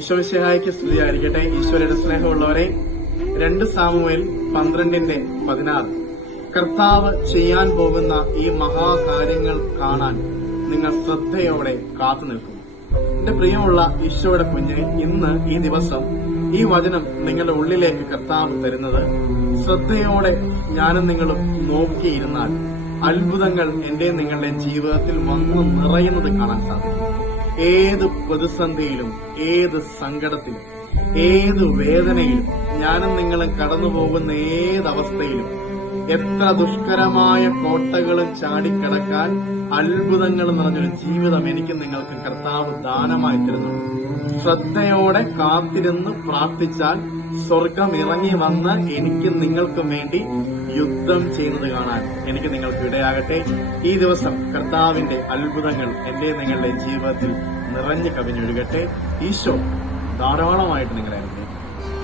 ഈശോമിശിഹായ്ക്ക് സ്തുതിയായിരിക്കട്ടെ. ഈശ്വരയുടെ സ്നേഹമുള്ളവരെ, 2 സാമുവേൽ 12:16 കർത്താവ് ചെയ്യാൻ പോകുന്ന ഈ മഹാകാര്യങ്ങൾ കാണാൻ നിങ്ങൾ ശ്രദ്ധയോടെ കാത്തു നിൽക്കുന്നു. എന്റെ പ്രിയമുള്ള ഈശോയുടെ കുഞ്ഞ്, ഇന്ന് ഈ ദിവസം ഈ വചനം നിങ്ങളുടെ ഉള്ളിലേക്ക് കർത്താവ് തരുന്നത് ശ്രദ്ധയോടെ ഞാനും നിങ്ങളും നോക്കിയിരുന്നാൽ അത്ഭുതങ്ങൾ എന്റെയും നിങ്ങളുടെ ജീവിതത്തിൽ വന്നു നിറയുന്നത് കാണാൻ സാധിക്കും. ഏത് പ്രതിസന്ധിയിലും, ഏത് സങ്കടത്തിലും, ഏത് വേദനയിലും, ഞാനും നിങ്ങളും കടന്നുപോകുന്ന ഏതവസ്ഥയിലും എത്ര ദുഷ്കരമായ കോട്ടകളും ചാടിക്കടക്കാൻ അത്ഭുതങ്ങൾ നിറഞ്ഞൊരു ജീവിതം എനിക്കും നിങ്ങൾക്കും കർത്താവ് ദാനമായി തരുന്നു. ശ്രദ്ധയോടെ കാത്തിരുന്ന് പ്രാർത്ഥിച്ചാൽ സ്വർഗം ഇറങ്ങി വന്ന് എനിക്കും നിങ്ങൾക്കും വേണ്ടി യുദ്ധം ചെയ്യുന്നത് കാണാൻ എനിക്ക് നിങ്ങൾക്ക് ഇടയാകട്ടെ. ഈ ദിവസം കർത്താവിന്റെ അത്ഭുതങ്ങൾ എന്റെ നിങ്ങളുടെ ജീവിതത്തിൽ നിറഞ്ഞു കവിഞ്ഞൊഴുകട്ടെ. ഈശോ ധാരാളമായിട്ട് നിങ്ങളെ അനുഗ്രഹിക്കട്ടെ.